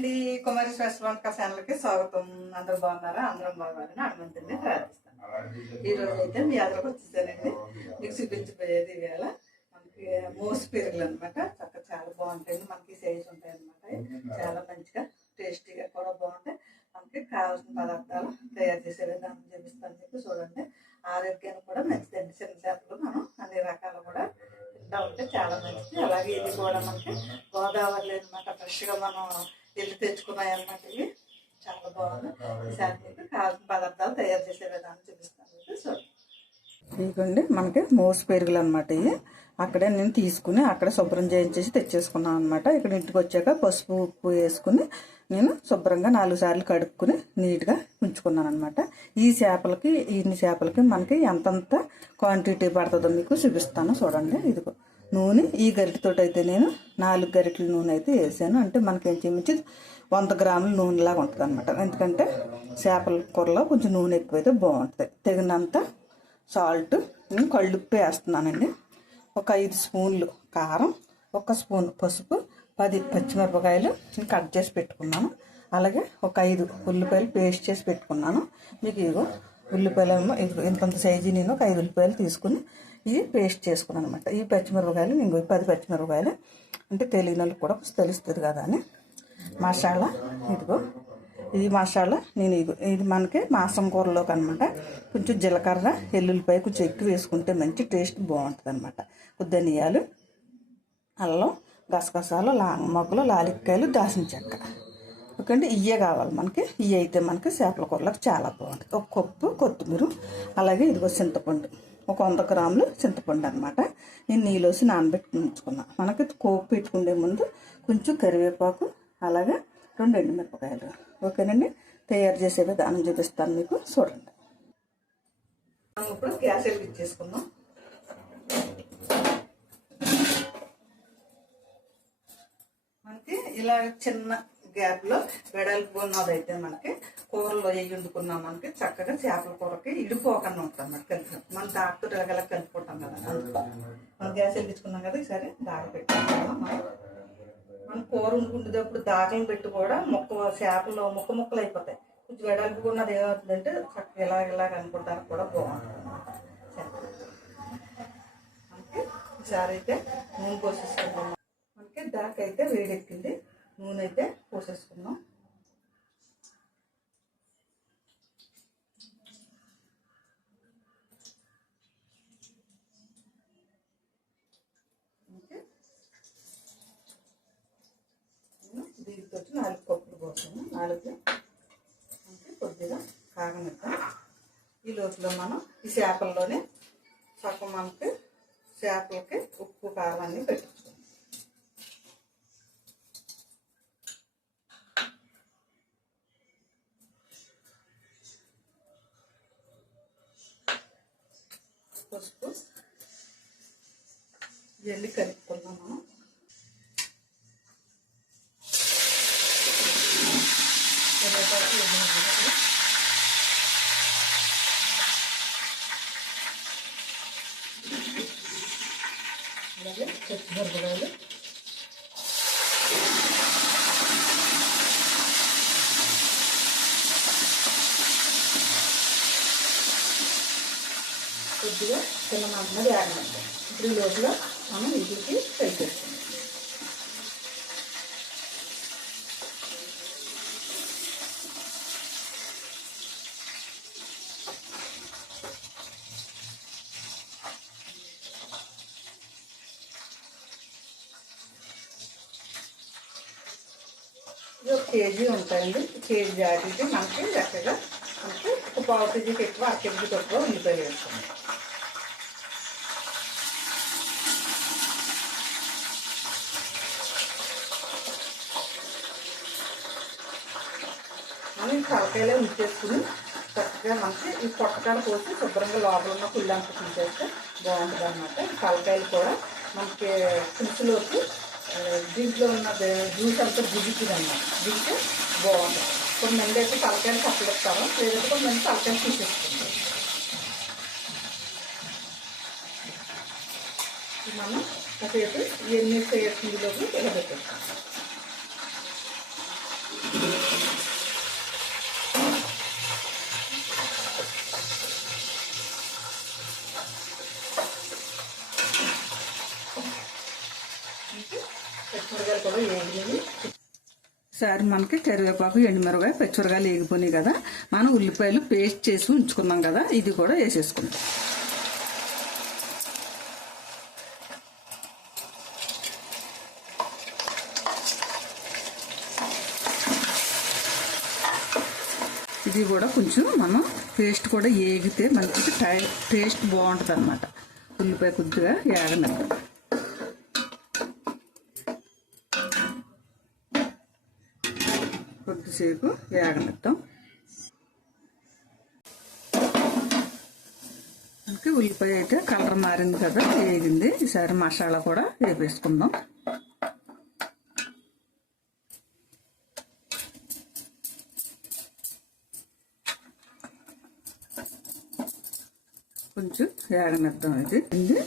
అండి, కుమారి రెస్టారెంట్ ఛానల్కి స్వాగతం. అందరూ బాగున్నారా? అందరం బాగున్నారని హనుమంతుడిని ప్రార్థిస్తాను. ఈ రోజు అయితే మీ అందరికి వచ్చేసానండి. మీకు చూపించిపోయేది ఇవాళ మనకి మోస్ పెరుగులు అనమాట. చక్కగా చాలా బాగుంటాయి. మనకి సైజ్ ఉంటాయి అనమాట. చాలా మంచిగా టేస్టీగా కూడా బాగుంటాయి. మనకి కావాల్సిన పదార్థాలు తయారు చేసే విధానం చూపిస్తాను మీకు. చూడండి, ఆరోగ్యానికి కూడా మంచిదండి. చిన్న చేపలు మనం అన్ని రకాలు కూడా తింటా ఉంటే చాలా మంచిది. అలాగే ఇది కూడా మనకి గోదావరి అనమాట. ఫ్రెష్గా మనం వెళ్ళి తెచ్చుకున్నాయి అనమాట. ఇవి చాలా బాగుంది. ఈసారి మీకు కావాల్సిన పదార్థాలు తయారు చేసే విధానం చూపిస్తాను మీకు. చూడండి, ఇదిగోండి మనకి మోస్ పెరుగులు అనమాట. ఇవి అక్కడే నేను తీసుకుని అక్కడ శుభ్రం చేయించేసి తెచ్చేసుకున్నాను అనమాట. ఇక్కడ ఇంటికి వచ్చాక పసుపు ఉప్పు వేసుకుని నేను శుభ్రంగా 4 సార్లు కడుక్కుని నీట్గా ఉంచుకున్నాను అనమాట. ఈ చేపలకి ఇన్ని చేపలకి మనకి ఎంతంత క్వాంటిటీ పడుతుందో మీకు చూపిస్తాను. చూడండి, ఇదిగో నూనె ఈ గరిటెతోటి అయితే నేను 4 గరిటెల నూనె అయితే వేసాను. అంటే మనకి ఏం చేయించి 100 గ్రాముల నూనెలాగా ఉంటుంది అనమాట. ఎందుకంటే చేపల కూరలో కొంచెం నూనె ఎక్కువైతే బాగుంటుంది. తగినంత సాల్ట్ నేను కళ్ళుప్పు వేస్తున్నానండి. ఒక 5 స్పూన్లు కారం, 1 స్పూన్ పసుపు, 10 పచ్చిమిరపకాయలు కట్ చేసి పెట్టుకున్నాను. అలాగే ఒక 5 ఉల్లిపాయలు పేస్ట్ చేసి పెట్టుకున్నాను. మీకు ఇదిగో ఉల్లిపాయలు ఏమో ఇంతంత సైజు నేను ఒక 5 ఉల్లిపాయలు తీసుకుని ఇవి పేస్ట్ చేసుకున్నాను అనమాట. ఈ పచ్చిమిరపకాయలు నేను 10 పచ్చిమిరపకాయలు అంటే తెలియని వాళ్ళకి కూడా తెలుస్తుంది కదా అని. మసాలా ఇదిగో ఈ మసాలా నేను ఇది మనకి మాంసం కూరలోకి అనమాట. కొంచెం జీలకర్ర ఎల్లుల్లిపాయ కొంచెం ఎక్కువ వేసుకుంటే మంచి టేస్ట్ బాగుంటుంది అనమాట. ధనియాలు, అల్లం, గసగసాలు, మొగ్గలు, లాలిక్కాయలు, దాసిన చెక్క. ఓకే, ఇవే కావాలి మనకి. ఇవి అయితే మనకి చేపల కూరలకు చాలా బాగుంటుంది. ఒక కప్పు కొత్తిమీర, అలాగే ఇదిగో చింతపండు, ఒక 100 గ్రాములు చింతపండు అనమాట. నేను నీళ్ళోసి నానబెట్టి ఉంచుకున్నా. మనకి కోపు పెట్టుకునే ముందు కొంచెం కరివేపాకు, అలాగే 2 ఎండుమిరపకాయలు. ఓకేనండి, తయారు చేసే విధానం చూపిస్తాను మీకు. చూడండి, మనం ఇప్పుడు గ్యాస్ వెలిగించేసుకుందాం. మనకి ఇలా చిన్న గ్యాప్లో వెడల్పు ఉన్నదైతే మనకి కూరలో వేయి వండుకున్నాం. మనకి చక్కగా చేపల కూరకి ఇడిపోకుండా ఉంటుంది అన్నమాట. కలిపి మనం దాటుతో ఎలాగలా కలుపుకుంటాం కదా. మనం గ్యాస్ వెలిగించుకున్నాం కదా. ఈసారి దాగ పెట్టుకుంటాం. మనం కూర వండుకునేటప్పుడు దాకలు పెట్టి కూడా చేపలు ముక్కలు అయిపోతాయి. కొంచెం వెడల్పు ఉన్నది ఏమవుతుందంటే చక్కగా ఇలాగ అనుకుంటానికి కూడా బాగుంటుంది మనకి. ఈసారి అయితే నూనె పోసేసుకుందాం. మనకి దాకైతే వేడెక్కింది. నూనె అయితే పోసేసుకుందాం. దీంతో 4 కప్పులు పోసాము. 4 అంటే కొద్దిగా కాగనిద్దాం. ఈ లోపల మనం ఈ చేపల్లోనే సగం మనకి చేపలకి ఉప్పు కారం అన్నీ పెట్టించుకుందాం. పసుపు ఇవన్నీ కలుపుకుందాం మనం. అలాగే పచ్చిమిరపకాయలు, కొద్దిగా చిన్న మంటది ఆగమంట. ఇప్పుడు ఈ లోపల మనం వీటికి కలిపేస్తాం. ఇది 1 కేజీ ఉంటాయండి. కేజీ జాటికి మనకి చక్కగా మనకి ఒక 1/2 కేజీకి ఎక్కువ, 1/2 కేజీకి ఎక్కువ ఉల్లిపాయలు వేస్తాం. మనం తలకాయలే ఉంచేసుకుని చక్కగా మనకి ఈ పొట్టకాడ పోసి శుభ్రంగా లోపల ఉన్న పుల్లంతా తీసేస్తే బాగుంటుంది అన్నమాట. తలకాయలు కూడా మనకి పులుసులోకి దీంట్లో ఉన్న జ్యూస్ అంతా దిగుతుంది అన్నమాట. దిగితే బాగుంటుంది. కొంతమంది అయితే తలకాయలు కట్టలేస్తారు, లేదంటే కొంతమంది తలకాయలు తీసేసుకుంటారు. మనం కాసేపు ఇవన్నీ చేయొచ్చులోకి ఇలా పెట్టేస్తాం. సరే మనకి కరివేపాకు ఎండుమిరగాయ పచ్చిమిరగాయలు వేగిపోయినాయి కదా, మనం ఉల్లిపాయలు పేస్ట్ చేసి ఉంచుకున్నాం కదా, ఇది కూడా వేసేసుకుందాం. ఇది కూడా కొంచెం మనం పేస్ట్ కూడా వేగితే మంచిగా టేస్ట్ బాగుంటుంది అన్నమాట. ఉల్లిపాయ కొద్దిగా వేగనిద్దాం. కొద్దిసేపు వేగనిద్దాం. మనకి ఉల్లిపాయ అయితే కలర్ మారింది కదా, వేగింది. ఈసారి మసాలా కూడా వేపేసుకుందాం. కొంచెం వేగనిద్దాం. ఇది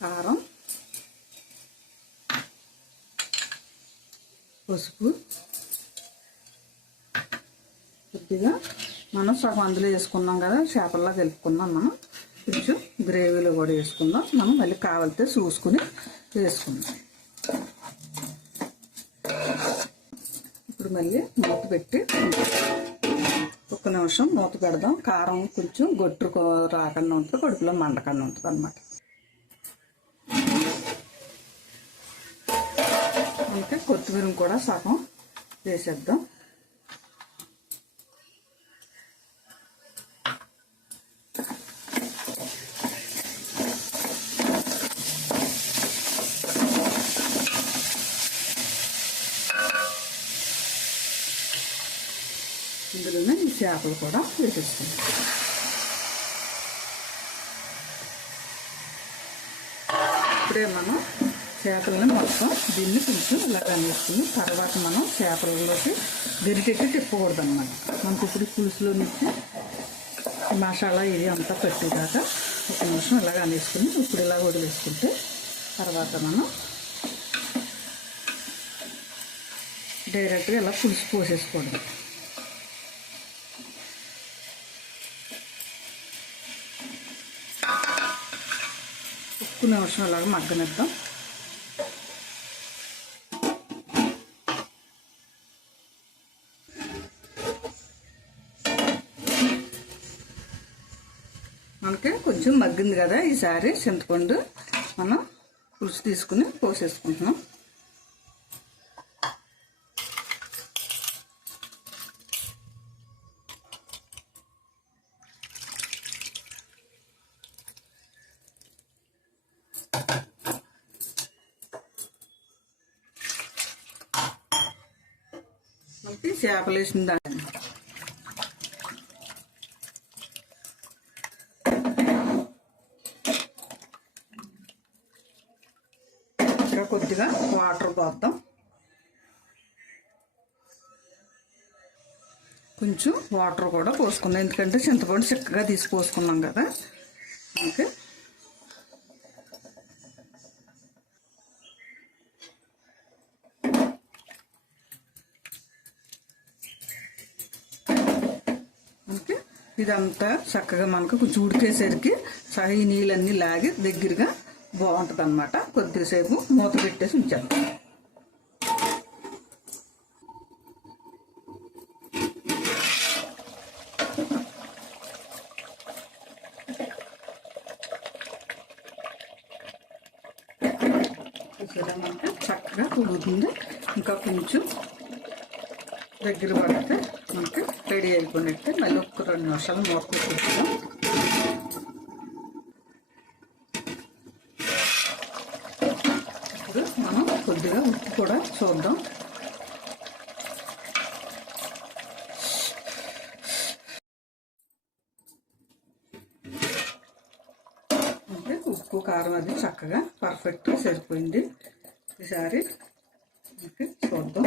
కారం, పసుపు కొద్దిగా మనం సగం అందులో వేసుకున్నాం కదా, చేపల్లో కలుపుకున్నాం. మనం కొంచెం గ్రేవీలో కూడా వేసుకుందాం. మనం మళ్ళీ కావాలితే చూసుకుని వేసుకుందాం. ఇప్పుడు మళ్ళీ మూత పెట్టి ఒక్క నిమిషం మూత పెడదాం. కారం కొంచెం గొట్టు రాకుండా ఉంటుంది, కడుపులో మండకుండా ఉంటుంది అన్నమాట. ఇంకా కొత్తిమీర కూడా సగం వేసేద్దాం. ఇందులోనే ఈ చేపలు కూడా వేసేస్తాం. ఇప్పుడే మనం చేపలని మొత్తం దీన్ని కొంచెం ఇలా కనిపిస్తుంది. తర్వాత మనం చేపలలోకి గరిటెట్టి తిప్పకూడదు అన్నమాట. మనకు ఇప్పుడు పులుసులో నుంచి మసాలా ఇది అంతా పెట్టేదాకా ఒక నిమిషం ఇలా కనిపిస్తుంది. ఇప్పుడు ఇలా వదిలేసుకుంటే తర్వాత మనం డైరెక్ట్గా ఇలా పులుసు పోసేసుకోవడం. ఒక్క నిమిషం ఇలాగ మగ్గనిద్దాం. మనకి కొంచెం మగ్గింది కదా, ఈసారి చింతపండు మనం పులుసు తీసుకుని పోసేసుకుంటున్నాం. మనకి చేపలు వేసిన దాన్ని ఇంకా కొద్దిగా వాటర్ పోద్దాం. కొంచెం వాటర్ కూడా పోసుకుందాం, ఎందుకంటే చింతపండు చిక్కగా తీసి పోసుకున్నాం కదా. ఓకే, ఇదంతా చక్కగా మనకు కొంచెం ఉడికేసరికి ఈ నీళ్ళన్నీ లాగి దగ్గరగా బాగుంటుంది అన్నమాట. కొద్దిసేపు మూత పెట్టేసి ఉంచాను. మనకి చక్కగా ఉడుకుతుంది. ఇంకా కొంచెం దగ్గర పడితే మనకి రెడీ అయిపోయినట్టే. మళ్ళీ ఒక 2 నిమిషాలు మూత పెట్టుకుంటాం. ఇప్పుడు మనం కొద్దిగా ఉప్పు కూడా చూద్దాం. అంటే ఉప్పు కారం అది చక్కగా పర్ఫెక్ట్గా సరిపోయింది. ఈసారి చూద్దాం.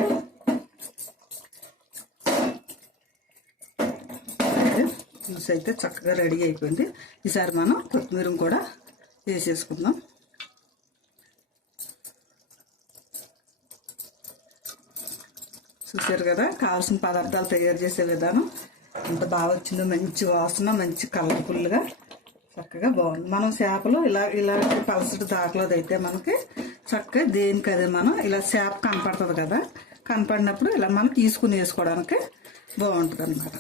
పులుసు అయితే చక్కగా రెడీ అయిపోయింది. ఈసారి మనం కొత్తిమీర కూడా వేసేసుకుందాం. చూసారు కదా, కావాల్సిన పదార్థాలు తయారు చేసే విధానం ఎంత బాగా వచ్చిందో. మంచి వాసన, మంచి కలర్ఫుల్గా చక్కగా బాగుంది. మనం చేపలు ఇలాంటి పలసటి దాకలోది అయితే మనకి చక్కగా దేనికదే మనం ఇలా చేప కనపడుతుంది కదా, కనపడినప్పుడు ఇలా మనం తీసుకుని వేసుకోవడానికి బాగుంటుంది అన్నమాట.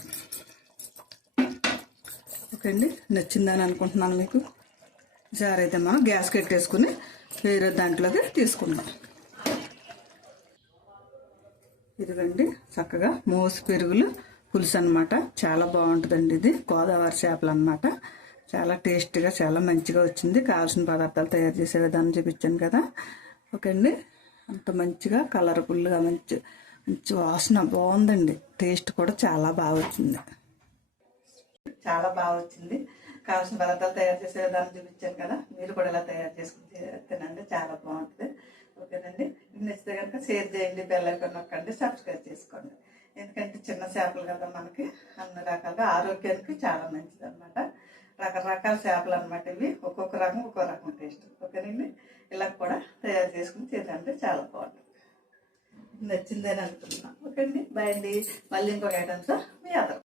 ఓకే అండి, నచ్చిందని అనుకుంటున్నాను మీకు. ఈసారి అయితే మనం గ్యాస్ కట్టేసుకుని వేరే దాంట్లోకి తీసుకుందాం. ఇదిగండి చక్కగా మోసు పెరుగులు పులుసు అనమాట. చాలా బాగుంటుందండి. ఇది గోదావరి చేపలు అనమాట. చాలా టేస్టీగా చాలా మంచిగా వచ్చింది. కావాల్సిన పదార్థాలు తయారు చేసే విధానం చూపించాను కదా. ఓకే అండి, అంత మంచిగా కలర్ఫుల్గా మంచి మంచి వాసన బాగుందండి. టేస్ట్ కూడా చాలా బాగా వచ్చింది. చాలా బాగా వచ్చింది. కావాల్సిన పదార్థాలు తయారు చేసే విధానం చూపించాను కదా. మీరు కూడా ఇలా తయారు చేసుకుని తినండి, చాలా బాగుంటుంది. ఓకేనండి, మీకు నచ్చితే కనుక షేర్ చేయండి, బెల్ ఐకాన్ నొక్కండి, సబ్స్క్రైబ్ చేసుకోండి. ఎందుకంటే చిన్న చేపలు కదా, మనకి అన్ని రకాలుగా ఆరోగ్యానికి చాలా మంచిది అనమాట. రకరకాల చేపలు అనమాట ఇవి. ఒక్కొక్క రకం టేస్ట్. ఓకేనండి, ఇలా కూడా తయారు చేసుకుని తినండి, చాలా బాగుంటుంది. నచ్చిందని అనుకుంటున్నాను. ఓకే అండి, బాయ్ అండి. మళ్ళీ ఇంకొక ఐటమ్స్ మీ అందరూ